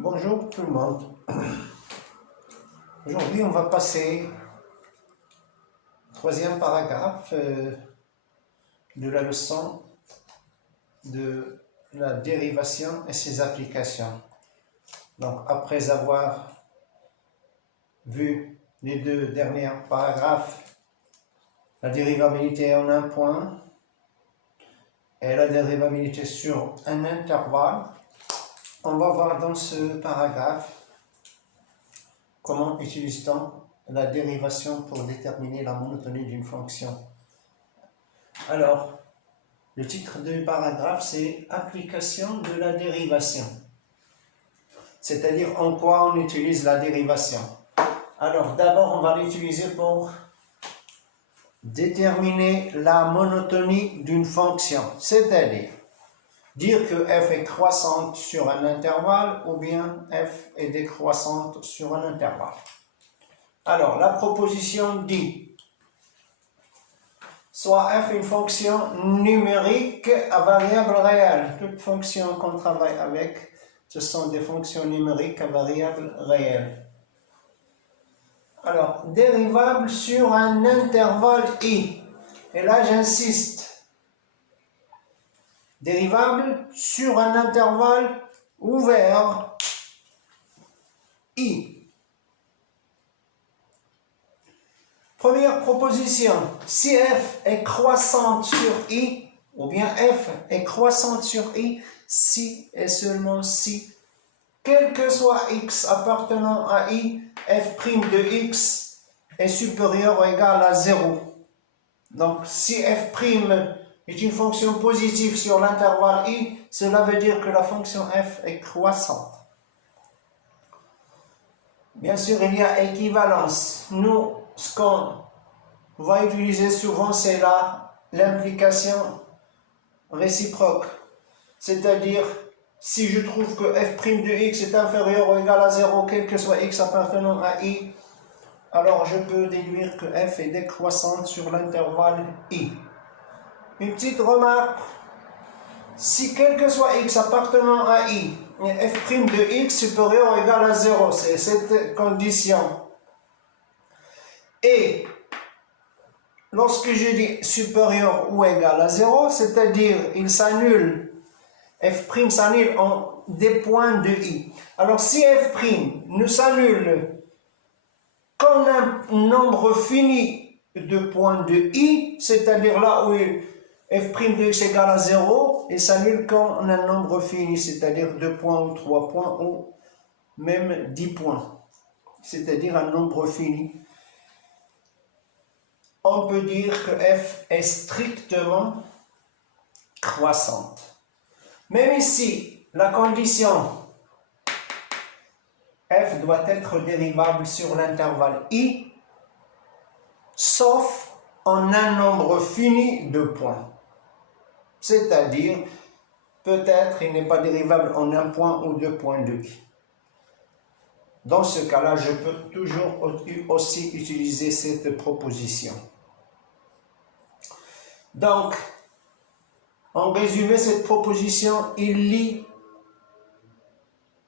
Bonjour tout le monde. Aujourd'hui, on va passer au troisième paragraphe de la leçon de la dérivation et ses applications. Donc, après avoir vu les deux derniers paragraphes, la dérivabilité en un point et la dérivabilité sur un intervalle, on va voir dans ce paragraphe comment utilise-t-on la dérivation pour déterminer la monotonie d'une fonction. Alors, le titre du paragraphe, c'est « Application de la dérivation », c'est-à-dire en quoi on utilise la dérivation. Alors, d'abord, on va l'utiliser pour déterminer la monotonie d'une fonction, c'est-à-dire dire que f est croissante sur un intervalle ou bien f est décroissante sur un intervalle. Alors, la proposition dit soit f une fonction numérique à variable réelle. Toutes fonctions qu'on travaille avec, ce sont des fonctions numériques à variable réelle. Alors, dérivable sur un intervalle i. Et là, j'insiste. Dérivable sur un intervalle ouvert i. Première proposition, si f est croissante sur i, ou bien f est croissante sur i, si et seulement si, quel que soit x appartenant à i, f' de x est supérieur ou égal à 0. Donc, si f' est une fonction positive sur l'intervalle i, cela veut dire que la fonction f est croissante. Bien sûr, il y a équivalence. Nous, ce qu'on va utiliser souvent, c'est l'implication réciproque. C'est-à-dire, si je trouve que f' de x est inférieur ou égal à 0, quel que soit x appartenant à i, alors je peux déduire que f est décroissante sur l'intervalle i. Une petite remarque, si quel que soit x appartenant à i, f' de x supérieur ou égal à 0, c'est cette condition. Et lorsque je dis supérieur ou égal à 0, c'est-à-dire il s'annule, f' s'annule en des points de i. Alors si f' ne s'annule qu'en un nombre fini de points de i, c'est-à-dire là où f' de x égale à 0, il s'annule qu'en un nombre fini, c'est-à-dire 2 points ou 3 points ou même 10 points, c'est-à-dire un nombre fini. On peut dire que f est strictement croissante. Même ici, la condition f doit être dérivable sur l'intervalle i, sauf en un nombre fini de points. C'est-à-dire, peut-être il n'est pas dérivable en un point ou 2 points de i. Dans ce cas-là, je peux toujours aussi utiliser cette proposition. Donc, en résumé, cette proposition, il lie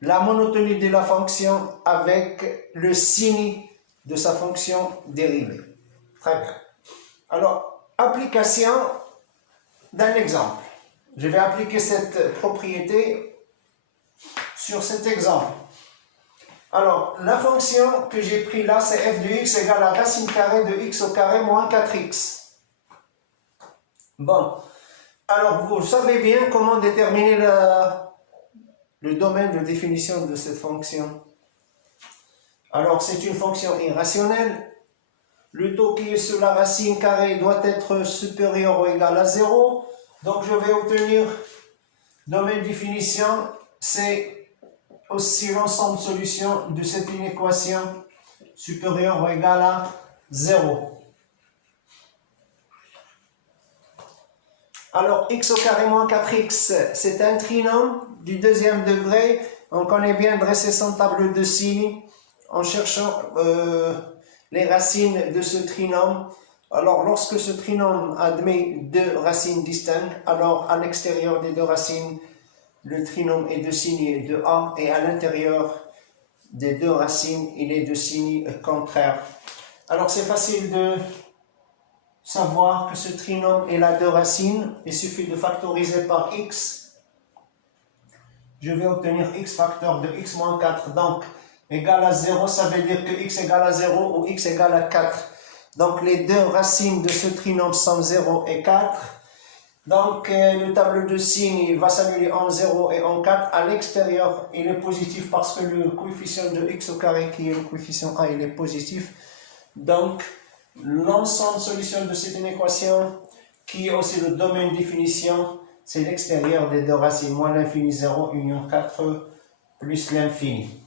la monotonie de la fonction avec le signe de sa fonction dérivée. Très bien. Alors, application d'un exemple. Je vais appliquer cette propriété sur cet exemple. Alors, la fonction que j'ai prise là, c'est f de x égale à racine carrée de x au carré moins 4x. Bon, alors vous savez bien comment déterminer le domaine de définition de cette fonction. Alors, c'est une fonction irrationnelle. Le taux qui est sur la racine carrée doit être supérieur ou égal à 0. Donc, je vais obtenir domaine de définition, c'est aussi l'ensemble de solutions de cette inéquation supérieure ou égale à 0. Alors, x au carré moins 4x, c'est un trinôme du deuxième degré. On connaît bien dresser son tableau de signes en cherchant les racines de ce trinôme. Alors, lorsque ce trinôme admet deux racines distinctes, alors à l'extérieur des deux racines, le trinôme est de signe de A et à l'intérieur des deux racines, il est de signe contraire. Alors c'est facile de savoir que ce trinôme il a deux racines. Il suffit de factoriser par x. Je vais obtenir x facteur de x moins 4. Donc, égal à 0, ça veut dire que x égale à 0 ou x égale à 4. Donc, les deux racines de ce trinôme sont 0 et 4. Donc, le tableau de signes il va s'annuler en 0 et en 4. À l'extérieur, il est positif parce que le coefficient de x au carré, qui est le coefficient a, il est positif. Donc, l'ensemble solution de cette équation, qui est aussi le domaine de définition, c'est l'extérieur des deux racines, moins l'infini 0, union 4, plus l'infini.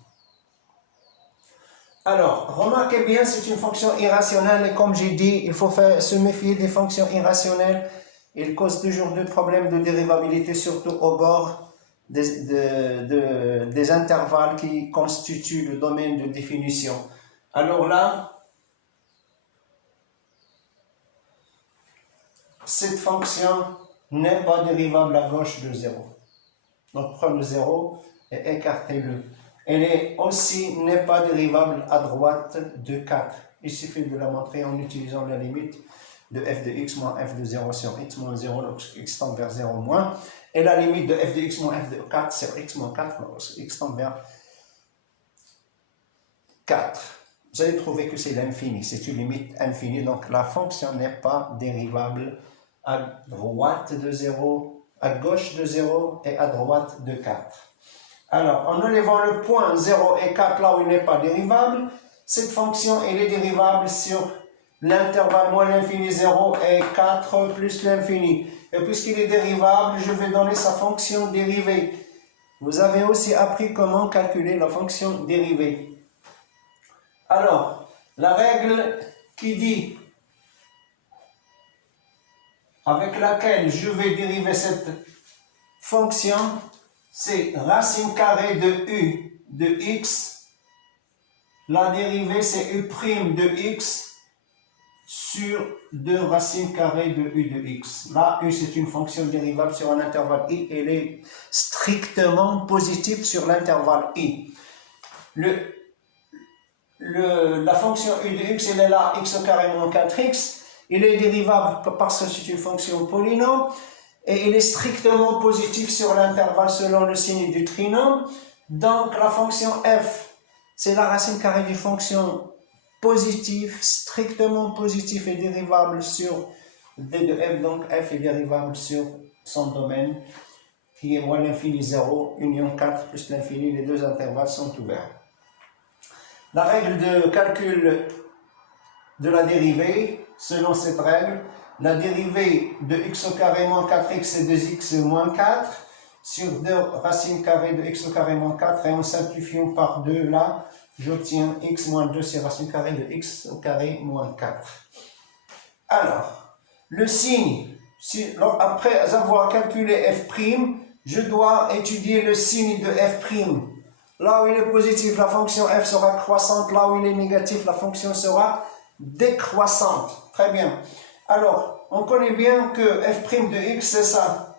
Alors, remarquez bien, c'est une fonction irrationnelle, et comme j'ai dit, il faut se méfier des fonctions irrationnelles. Ils causent toujours des problèmes de dérivabilité, surtout au bord des intervalles qui constituent le domaine de définition. Alors là, cette fonction n'est pas dérivable à gauche de 0. Donc prenez 0 et écartez-le. Elle est aussi n'est pas dérivable à droite de 4. Il suffit de la montrer en utilisant la limite de f de x moins f de 0 sur x moins 0 lorsque x tend vers 0 moins. Et la limite de f de x moins f de 4 sur x moins 4 lorsque x tend vers 4. Vous allez trouver que c'est l'infini, c'est une limite infinie, donc la fonction n'est pas dérivable à droite de 0, à gauche de 0 et à droite de 4. Alors, en enlevant le point 0 et 4 là où il n'est pas dérivable, cette fonction elle est dérivable sur l'intervalle moins l'infini 0 et 4 plus l'infini. Et puisqu'il est dérivable, je vais donner sa fonction dérivée. Vous avez aussi appris comment calculer la fonction dérivée. Alors, la règle qui dit avec laquelle je vais dériver cette fonction, c'est racine carrée de u de x. La dérivée, c'est u' de x sur 2 racines carrées de u de x. Là, u, c'est une fonction dérivable sur un intervalle i. Elle est strictement positive sur l'intervalle i. La fonction u de x, elle est là, x au carré moins 4x. Il est dérivable parce que c'est une fonction polynôme. Et il est strictement positif sur l'intervalle selon le signe du trinôme. Donc la fonction f, c'est la racine carrée d'une fonction positive, strictement positive et dérivable sur d de f. Donc f est dérivable sur son domaine qui est moins l'infini 0, union 4 plus l'infini, les deux intervalles sont ouverts. La règle de calcul de la dérivée, selon cette règle, la dérivée de x au carré moins 4x c'est 2x moins 4 sur 2 racines carrées de x au carré moins 4 et en simplifiant par 2 là, j'obtiens x moins 2 sur racine carrée de x au carré moins 4. Alors, le signe, après avoir calculé f', je dois étudier le signe de f'. Là où il est positif, la fonction f sera croissante. Là où il est négatif, la fonction sera décroissante. Très bien. Alors, on connaît bien que f' de x, c'est ça.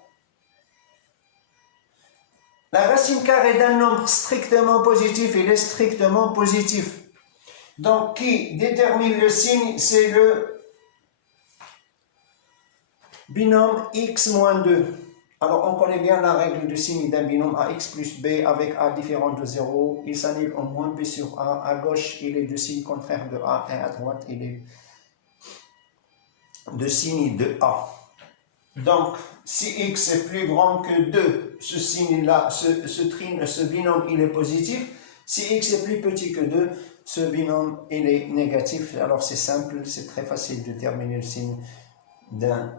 La racine carrée d'un nombre strictement positif, il est strictement positif. Donc, qui détermine le signe, c'est le binôme x moins 2. Alors, on connaît bien la règle de signe d'un binôme ax plus b avec a différent de 0. Il s'annule en moins b sur a. À gauche, il est de signe contraire de a et à droite, il est de signe de a. Donc, si x est plus grand que 2, ce signe-là, ce binôme, il est positif. Si x est plus petit que 2, ce binôme, il est négatif. Alors, c'est simple, c'est très facile de déterminer le signe d'un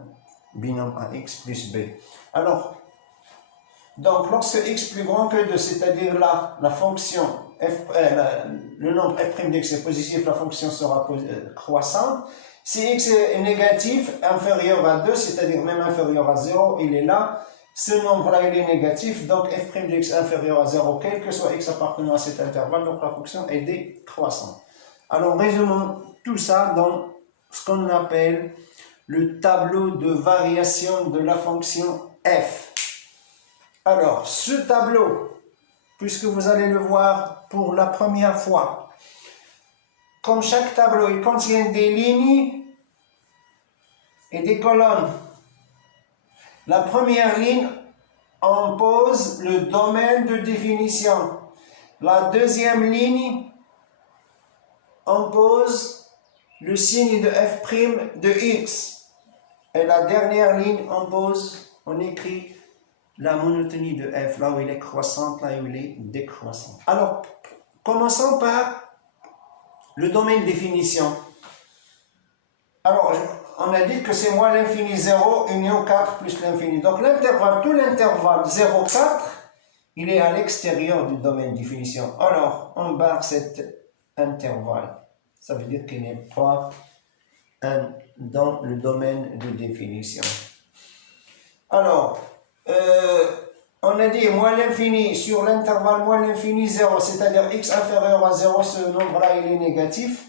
binôme ax plus b. Alors, donc, lorsque x est plus grand que 2, c'est-à-dire là, la fonction, le nombre f' d'x est positif, la fonction sera croissante. Si x est négatif, inférieur à 2, c'est-à-dire même inférieur à 0, il est là. Ce nombre-là, il est négatif, donc f' de x inférieur à 0, quel que soit x appartenant à cet intervalle, donc la fonction est décroissante. Alors, résumons tout ça dans ce qu'on appelle le tableau de variation de la fonction f. Alors, ce tableau, puisque vous allez le voir pour la première fois, comme chaque tableau, il contient des lignes et des colonnes. La première ligne, on pose le domaine de définition. La deuxième ligne, on pose le signe de f' de x. Et la dernière ligne, on écrit la monotonie de f, là où il est croissante, là où il est décroissant. Alors, commençons par le domaine de définition. Alors, on a dit que c'est moins l'infini 0, union 4 plus l'infini. Donc l'intervalle, tout l'intervalle 0, 4, il est à l'extérieur du domaine de définition. Alors, on barre cet intervalle. Ça veut dire qu'il n'est pas dans le domaine de définition. Alors, on a dit moins l'infini sur l'intervalle moins l'infini 0, c'est-à-dire x inférieur à 0, ce nombre-là il est négatif.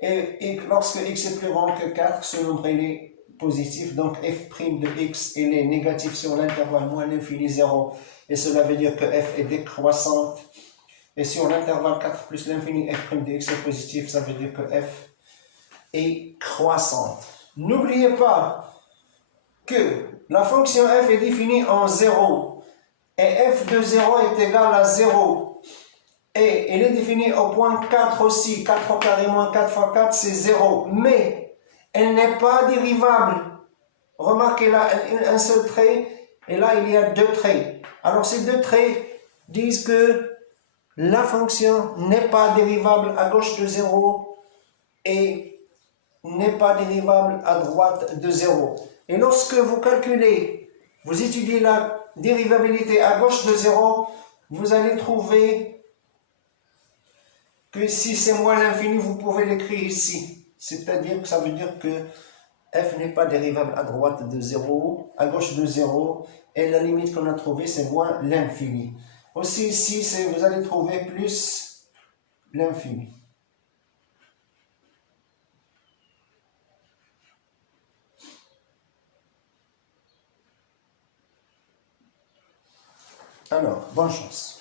Et lorsque x est plus grand que 4, ce nombre il est positif. Donc f' de x il est négatif sur l'intervalle moins l'infini 0. Et cela veut dire que f est décroissante. Et sur l'intervalle 4 plus l'infini, f' de x est positif. Ça veut dire que f est croissante. N'oubliez pas que la fonction f est définie en 0. Et f de 0 est égal à 0. Et elle est définie au point 4 aussi. 4 au carré moins 4 fois 4, c'est 0. Mais elle n'est pas dérivable. Remarquez là, un seul trait. Et là, il y a deux traits. Alors, ces deux traits disent que la fonction n'est pas dérivable à gauche de 0 et n'est pas dérivable à droite de 0. Et lorsque vous calculez, vous étudiez la dérivabilité à gauche de 0, vous allez trouver que si c'est moins l'infini, vous pouvez l'écrire ici. C'est-à-dire que ça veut dire que f n'est pas dérivable à droite de 0, à gauche de 0, et la limite qu'on a trouvée, c'est moins l'infini. Aussi ici, vous allez trouver plus l'infini. Alors, bonne chance.